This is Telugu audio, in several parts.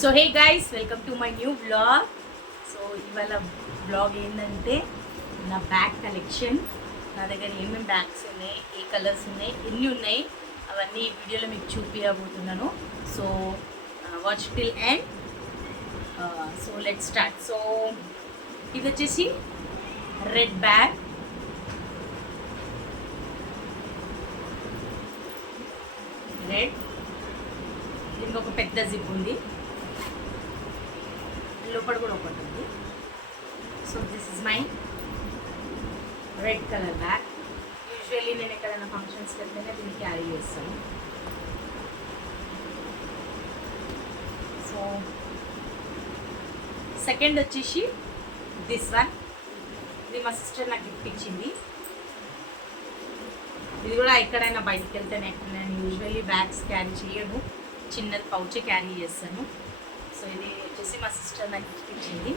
So hey guys, welcome to my new blog. So ఇవాళ బ్లాగ్ ఏంటంటే నా బ్యాగ్ కలెక్షన్. నా దగ్గర ఏమేమి బ్యాగ్స్ ఉన్నాయి, ఏ కలర్స్ ఉన్నాయి, ఎన్ని ఉన్నాయి, అవన్నీ ఈ వీడియోలో మీకు చూపించబోతున్నాను. So watch till end. So let start. So ఇది వచ్చేసి రెడ్ బ్యాగ్. రెడ్, దీనికి ఒక పెద్ద జిప్ ఉంది, లోపల కూడా ఒకటి ఉంది. So this is my red colour bag. Usually నేను ఎక్కడైనా ఫంక్షన్స్కి వెళ్తేనే దీన్ని క్యారీ చేస్తాను. సో సెకండ్ వచ్చేసి దిస్ వన్. ఇది మా సిస్టర్ నాకు గిఫ్ట్ ఇచ్చింది. ఇది కూడా ఎక్కడైనా బయటికి వెళ్తేనే, నేను యూజువల్లీ బ్యాగ్స్ క్యారీ చేయను, చిన్నది పౌచే క్యారీ చేస్తాను. సో ఇది వచ్చేసి మా సిస్టర్ నాకు గిఫ్ట్ ఇచ్చింది.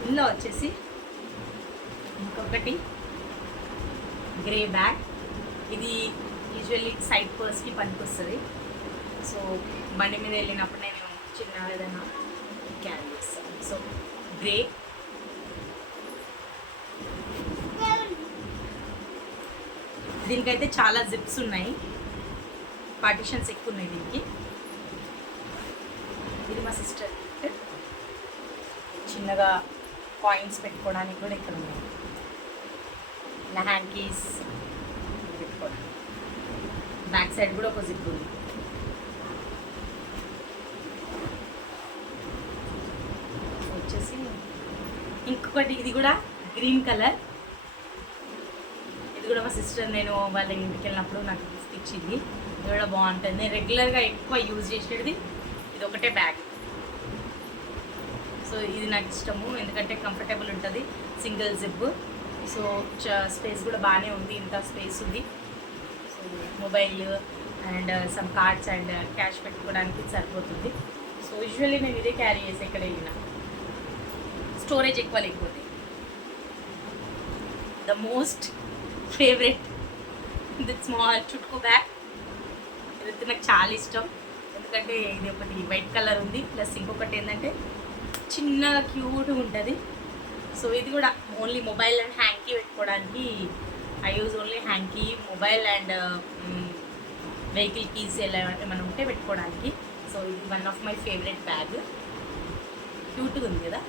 ఇందులో వచ్చేసి ఇంకొకటి గ్రే బ్యాగ్. ఇది యూజువల్లీ సైడ్ పర్స్కి పనికొస్తుంది. సో బండి మీద వెళ్ళినప్పుడు నేను చిన్న ఏదైనా క్యారీ చేస్తాను. So grey. దీనికైతే చాలా జిప్స్ ఉన్నాయి, పార్టిషన్స్ ఎక్కువ ఉన్నాయి దీనికి. ఇది మా సిస్టర్ గిఫ్ట్. చిన్నగా కాయిన్స్ పెట్టుకోవడానికి కూడా ఇక్కడ ఉన్నాయి. నా హ్యాండ్ కీస్ పెట్టుకోవడం. బ్యాక్ సైడ్ కూడా ఒక జిప్ ఉంది. వచ్చేసి ఇంకొకటి, ఇది కూడా గ్రీన్ కలర్. ఇది కూడా మా సిస్టర్ నేను వాళ్ళ ఇంటికి వెళ్ళినప్పుడు నాకు గిఫ్ట్ ఇచ్చింది. ఇది కూడా బాగుంటుంది. నేను రెగ్యులర్గా ఎక్కువ యూజ్ చేసేది ఇది ఒకటే బ్యాగ్. సో ఇది నాకు ఇష్టము, ఎందుకంటే కంఫర్టబుల్ ఉంటుంది, సింగిల్ జిప్. సో స్పేస్ కూడా బాగానే ఉంది, ఇంత స్పేస్ ఉంది. So mobile and some cards and cash పెట్టుకోవడానికి సరిపోతుంది. సో యూజువల్లీ నేను ఇదే క్యారీ చేసి ఎక్కడ వెళ్ళినా, స్టోరేజ్ ఎక్కువ లేకపోతే. The most favourite the small చుట్కు బ్యాగ్. ఇది నాకు చాలా ఇష్టం, ఎందుకంటే ఇది ఒకటి వైట్ కలర్ ఉంది, ప్లస్ ఇంకొకటి ఏంటంటే చిన్నగా క్యూట్గా ఉంటుంది. సో ఇది కూడా ఓన్లీ మొబైల్ అండ్ హ్యాంకీ పెట్టుకోవడానికి. I use only hanky, mobile and vehicle keys ఎలా ఏమైనా ఉంటే పెట్టుకోవడానికి. సో ఇది one of my favourite bag. క్యూట్గా ఉంది కదా.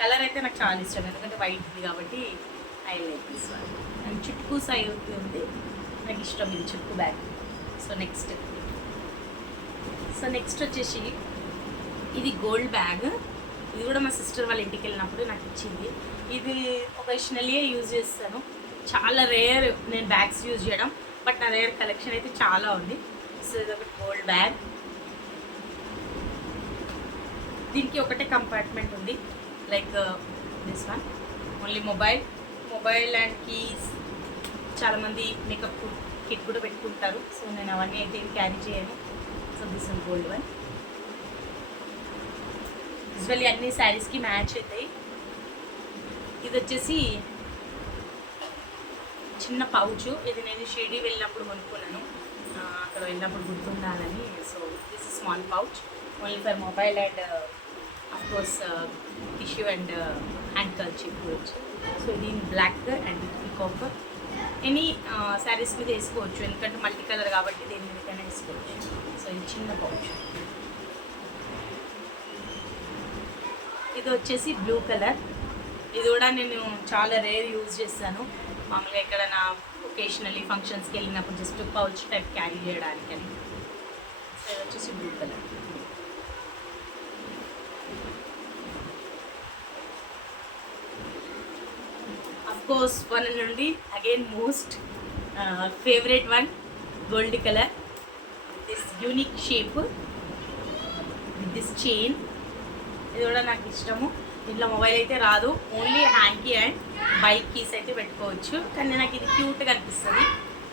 కలర్ అయితే నాకు చాలా ఇష్టం, ఎందుకంటే వైట్ ఉంది కాబట్టి I like this one. And చుట్కు సైజ్ ఉంది, నాకు ఇష్టం ఇది చుట్కు బ్యాగ్. సో నెక్స్ట్ వచ్చేసి ఇది గోల్డ్ బ్యాగ్. ఇది కూడా మా సిస్టర్ వాళ్ళ ఇంటికి వెళ్ళినప్పుడు నాకు ఇచ్చింది. ఇది ఒకేషనల్లీ యూజ్ చేస్తాను, చాలా రేర్ నేను బ్యాగ్స్ యూజ్ చేయడం, బట్ నా రేర్ కలెక్షన్ అయితే చాలా ఉంది. సో ఇది ఒకటి గోల్డ్ బ్యాగ్. దీనికి ఒకటే కంపార్ట్మెంట్ ఉంది, like this one. Only mobile and keys. చాలామంది మేకప్ కిట్ కూడా పెట్టుకుంటారు. సో నేను అవన్నీ అయితే క్యారీ చేయను. So this one gold one. Usually అన్ని శారీస్కి మ్యాచ్ అవుతాయి. ఇది వచ్చేసి చిన్న పౌచ్. ఇది నేను షిరిడి వెళ్ళినప్పుడు కొనుక్కున్నాను, అక్కడ వెళ్ళినప్పుడు గుర్తుండాలని. So this is small pouch only for mobile and of course tissue and handkerchief వచ్చు. సో ఇది black and peacock. Any saris మీద వేసుకోవచ్చు, ఎందుకంటే మల్టీ కలర్ కాబట్టి దేని మీదకైనా వేసుకోవచ్చు. సో ఇది చిన్న పౌచ్. ఇది వచ్చేసి బ్లూ కలర్. ఇది కూడా నేను చాలా రేర్ యూజ్ చేస్తాను, మామూలుగా ఎక్కడైనా ఒకేషనల్లీ ఫంక్షన్స్కి వెళ్ళినప్పుడు జస్ట్ పౌచ్ టైప్ క్యారీ చేయడానికని. సో ఇది వచ్చేసి బ్లూ కలర్. కోర్స్ వన్ నుండి again most favourite one, gold colour. This unique shape with this chain. ఇది కూడా నాకు ఇష్టము. ఇంట్లో మొబైల్ అయితే రాదు, only hanky and bike keys అయితే పెట్టుకోవచ్చు. కానీ నాకు ఇది క్యూట్గా అనిపిస్తుంది.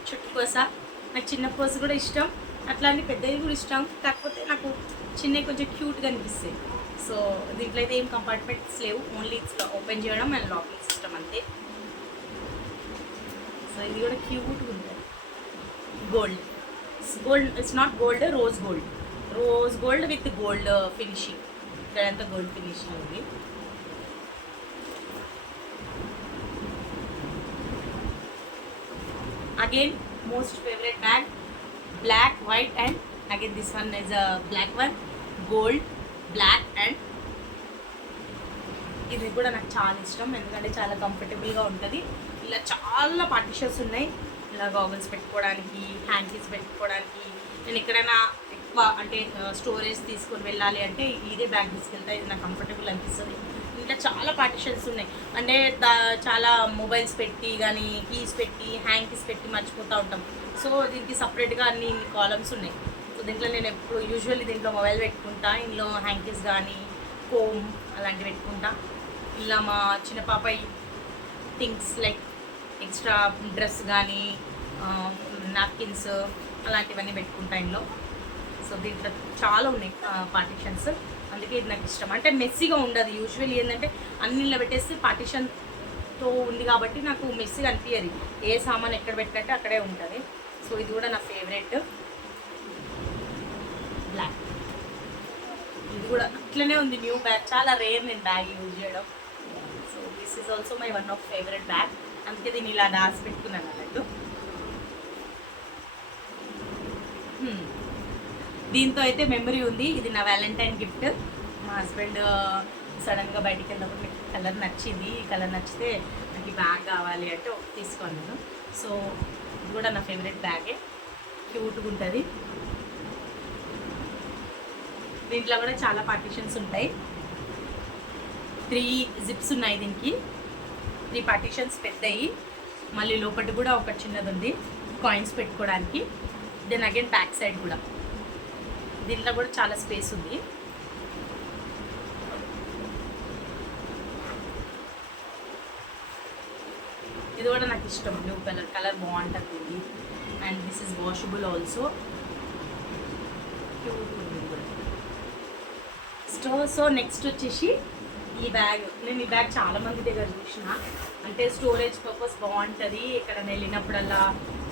చుట్టుకోస నాకు చిన్న పర్స్ కూడా ఇష్టం, అట్లాంటి పెద్దవి కూడా ఇష్టం, కాకపోతే నాకు చిన్నవి కొంచెం క్యూట్గా అనిపిస్తాయి. సో దీంట్లో అయితే ఏం కంపార్ట్మెంట్స్ లేవు, ఓన్లీ ఇట్లా ఓపెన్ చేయడం అండ్ లాకింగ్ సిస్టమ్ అంతే. సో ఇది కూడా క్యూట్గా ఉంటుంది, gold. Gold, it's not gold, rose gold. Rose gold with gold finishing. ఇక్కడంతా గోల్డ్ ఫినిషింగ్ ఉంది. Again, most favorite bag, black, white, and again this one is a black one, gold, black, and ఇది కూడా నాకు చాలా ఇష్టం ఎందుకంటే చాలా కంఫర్టబుల్గా ఉంటుంది. ఇలా చాలా పార్టిషన్స్ ఉన్నాయి, ఇలా గాగుల్స్ పెట్టుకోవడానికి, హ్యాంకీస్ పెట్టుకోవడానికి. నేను ఎక్కడైనా ఎక్కువ అంటే స్టోరేజ్ తీసుకొని వెళ్ళాలి అంటే ఇదే బ్యాగ్ తీసుకెళ్తా, ఇది నాకు కంఫర్టబుల్ అనిపిస్తుంది. ఇంకా చాలా పార్టిషన్స్ ఉన్నాయి, అంటే చాలా మొబైల్స్ పెట్టి కానీ కీస్ పెట్టి హ్యాంకీస్ పెట్టి మర్చిపోతూ ఉంటాం. సో దీనికి సపరేట్గా అన్ని కాలమ్స్ ఉన్నాయి. సో దీంట్లో నేను ఎప్పుడు యూజువల్లీ దీంట్లో మొబైల్ పెట్టుకుంటా, ఇందులో హ్యాంకీస్ కానీ కోమ్ అలాంటివి పెట్టుకుంటా. ఇలా మా చిన్న పాప థింగ్స్ లైక్ ఎక్స్ట్రా డ్రెస్ కానీ నాప్కిన్స్ అలాంటివన్నీ పెట్టుకుంటా ఇందులో. సో దీంట్లో చాలా ఉన్నాయి పార్టిషన్స్, అందుకే ఇది నాకు ఇష్టం. అంటే మెస్సీగా ఉండదు. యూజువల్లీ ఏంటంటే అన్నిలో పెట్టేస్తే పార్టిషన్తో ఉంది కాబట్టి నాకు మెస్సీగా అనిపించదు, ఏ సామాన్ ఎక్కడ పెట్టినట్టే అక్కడే ఉంటుంది. సో ఇది కూడా నా ఫేవరెట్ బ్లాక్. ఇది కూడా అట్లనే ఉంది, న్యూ బ్యాగ్. చాలా రేర్ నేను బ్యాగ్ యూజ్ చేయడం. So this is also my one of favourite bag, అందుకే దీన్ని ఇలా దాచి పెట్టుకున్నాను అన్నట్టు. దీంతో అయితే మెమరీ ఉంది. ఇది నా వ్యాలంటైన్ గిఫ్ట్. మా హస్బెండ్ సడన్గా బయటికి వెళ్ళినప్పుడు మీకు కలర్ నచ్చింది, ఈ కలర్ నచ్చితే నాకు ఈ బ్యాగ్ కావాలి అంటే తీసుకున్నాను. సో ఇది కూడా నా ఫేవరెట్ బ్యాగే, క్యూట్గా ఉంటుంది. దీంట్లో కూడా చాలా పార్టిషన్స్ ఉంటాయి. 3 జిప్స్ ఉన్నాయి దీనికి, 3 పార్టిషన్స్ పెద్దవి. మళ్ళీ లోపల కూడా ఒక చిన్నది ఉంది కాయిన్స్ పెట్టుకోవడానికి. దెన్ అగైన్ బ్యాక్ సైడ్ కూడా దీంట్లో కూడా చాలా స్పేస్ ఉంది. ఇది కూడా నాకు ఇష్టం, బ్లూ కలర్ బాగుంటుంది. And this is washable also, cute ఉంది కూడా. సో నెక్స్ట్ వచ్చేసి ఈ బ్యాగ్. నేను ఈ బ్యాగ్ చాలా మంది దగ్గర చూసిన, అంటే స్టోరేజ్ పర్పస్ బాగుంటుంది, ఎక్కడైనా వెళ్ళినప్పుడల్లా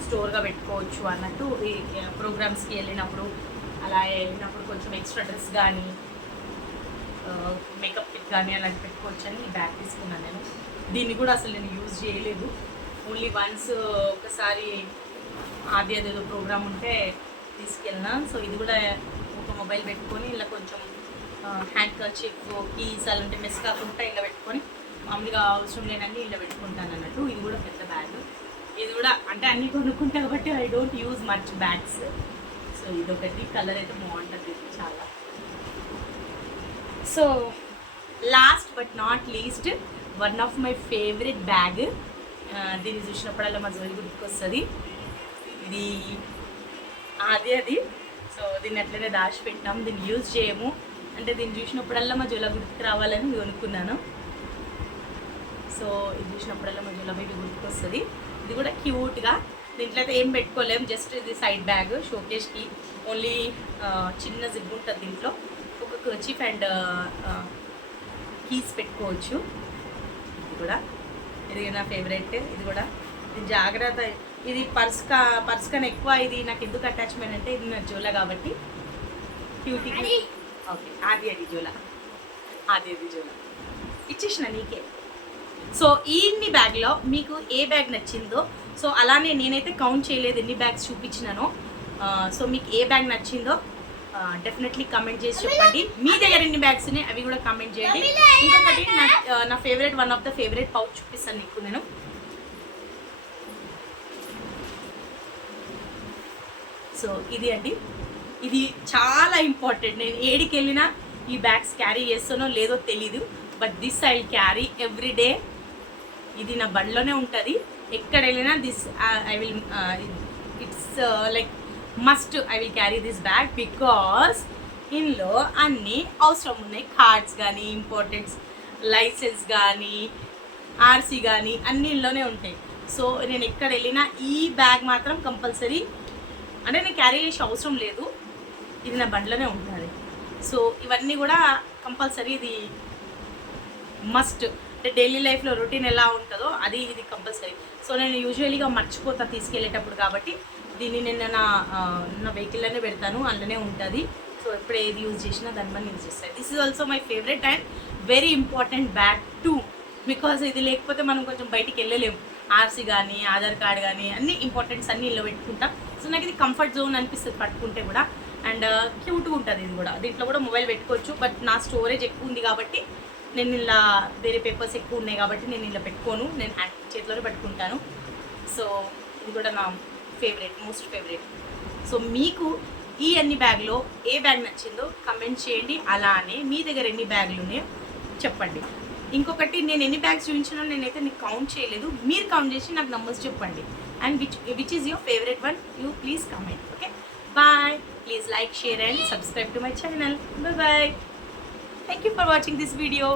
స్టోర్గా పెట్టుకోవచ్చు అన్నట్టు. ఈ ప్రోగ్రామ్స్కి వెళ్ళినప్పుడు అలా వెళ్ళినప్పుడు కొంచెం ఎక్స్ట్రా డ్రెస్ కానీ మేకప్ కిట్ కానీ అలాంటి పెట్టుకోవచ్చు అని ఈ బ్యాగ్ తీసుకున్నాను నేను. దీన్ని కూడా అసలు నేను యూజ్ చేయలేదు, ఓన్లీ వన్స్ ఒకసారి అది అదేదో ప్రోగ్రామ్ ఉంటే తీసుకెళ్ళినా. సో ఇది కూడా ఒక మొబైల్ పెట్టుకొని ఇలా కొంచెం హ్యాండ్ కర్చీఫ్ కీస్ అలాంటి మిస్ కాకుండా ఇలా పెట్టుకొని మామూలుగా అవసరం లేనన్నీ ఇలా పెట్టుకుంటాను అన్నట్టు. ఇది కూడా పెద్ద బ్యాగ్. ఇది కూడా అంటే అన్నీ కొనుక్కుంటా కాబట్టి I don't use much bags. So ఇదొకటి, కలర్ అయితే బాగుంటుంది చాలా. So last but not least one of my favourite bag. దీన్ని చూసినప్పుడల్లా మా జోలి గుర్తుకొస్తుంది. ఇది అది. సో దీన్ని అట్లనే దాచిపెట్టాం, దీన్ని యూజ్ చేయము. అంటే దీన్ని చూసినప్పుడల్లా మా జోల గుర్తుకు రావాలని కొనుక్కున్నాను. సో ఇది చూసినప్పుడల్లా మా జోల బేబీ గుర్తుకొస్తుంది. ఇది కూడా క్యూట్గా, దీంట్లో అయితే ఏం పెట్టుకోలేము, జస్ట్ ఇది సైడ్ బ్యాగ్ షోకేస్కి. ఓన్లీ చిన్న జిప్ ఉంటుంది దీంట్లో, ఒక కర్చీఫ్ అండ్ కీస్ పెట్టుకోవచ్చు. ఇది నా ఫేవరెట్. ఇది కూడా ఇది జాగ్రత్త, ఇది పర్స్ కన్నా ఎక్కువ ఇది నాకు ఎందుకు అటాచ్మెంట్ అంటే ఇది నా జోల కాబట్టి క్యూటీకి. ఓకే అది జోల, అది జోల ఇచ్చేసిన నీకే. సో ఇన్ని బ్యాగ్లో మీకు ఏ బ్యాగ్ నచ్చిందో, సో అలానే నేనైతే కౌంట్ చేయలేదు ఎన్ని బ్యాగ్స్ చూపించినానో. సో మీకు ఏ బ్యాగ్ నచ్చిందో డెఫినెట్లీ కమెంట్ చేసి చెప్పండి. మీ దగ్గర ఎన్ని బ్యాగ్స్ ఉన్నాయి అవి కూడా కమెంట్ చేయండి. ఇంకొకటి నా favourite, one of the favourite pouch చూపిస్తాను నీకు నేను. సో ఇది అండి, ఇది చాలా ఇంపార్టెంట్. నేను ఏడికి వెళ్ళినా ఈ బ్యాగ్స్ క్యారీ చేస్తానో లేదో తెలీదు, but this I will carry every day. ఇది నా బండిలోనే ఉంటుంది, ఎక్కడ వెళ్ళినా this I will, it's like must I will carry this bag because ఇందులో అన్నీ అవసరం ఉన్నాయి. కార్డ్స్ కానీ, ఇంపార్టెంట్స్, లైసెన్స్ కానీ, ఆర్సీ కానీ అన్నీ ఇందులోనే ఉంటాయి. సో నేను ఎక్కడ వెళ్ళినా ఈ బ్యాగ్ మాత్రం కంపల్సరీ, అంటే నేను క్యారీ చేసే అవసరం లేదు, ఇది నా బండిలోనే ఉంటుంది. సో ఇవన్నీ కూడా కంపల్సరీ, ఇది మస్ట్. అంటే డైలీ లైఫ్లో రొటీన్ ఎలా ఉంటుందో అది ఇది కంపల్సరీ. సో నేను యూజువల్గా మర్చిపోతా తీసుకెళ్ళేటప్పుడు కాబట్టి దీన్ని నేను నా వెహికల్లోనే పెడతాను, అందులోనే ఉంటుంది. సో ఎప్పుడు ఏది యూజ్ చేసినా దాని మీద యూజ్ చేస్తాను. This is also my favourite and very important bag two, because ఇది లేకపోతే మనం కొంచెం బయటికి వెళ్ళలేము. ఆర్సీ కానీ ఆధార్ కార్డ్ కానీ అన్ని ఇంపార్టెంట్స్ అన్నీ ఇల్లు పెట్టుకుంటాం. సో నాకు ఇది కంఫర్ట్ జోన్ అనిపిస్తుంది పట్టుకుంటే కూడా. అండ్ క్యూట్గా ఉంటుంది ఇది కూడా. దీంట్లో కూడా మొబైల్ పెట్టుకోవచ్చు, బట్ నా స్టోరేజ్ ఎక్కువ ఉంది కాబట్టి నేను ఇలా వేరే పేపర్స్ ఎక్కువ ఉన్నాయి కాబట్టి నేను ఇలా పెట్టుకోను, నేను చేతిలోనే పెట్టుకుంటాను. సో ఇది కూడా నా ఫేవరెట్, మోస్ట్ ఫేవరెట్. సో మీకు ఈ అన్ని బ్యాగ్లో ఏ బ్యాగ్ నచ్చిందో కమెంట్ చేయండి. అలానే మీ దగ్గర ఎన్ని బ్యాగులు ఉన్నాయో చెప్పండి. ఇంకొకటి, నేను ఎన్ని బ్యాగ్స్ చూపించినా నేనైతే నీకు కౌంట్ చేయలేదు, మీరు కౌంట్ చేసి నాకు నంబర్స్ చెప్పండి. And which is your favourite one, you please comment. Okay, bye. Please like, share and subscribe to my channel. Bye bye. Thank you for watching this video.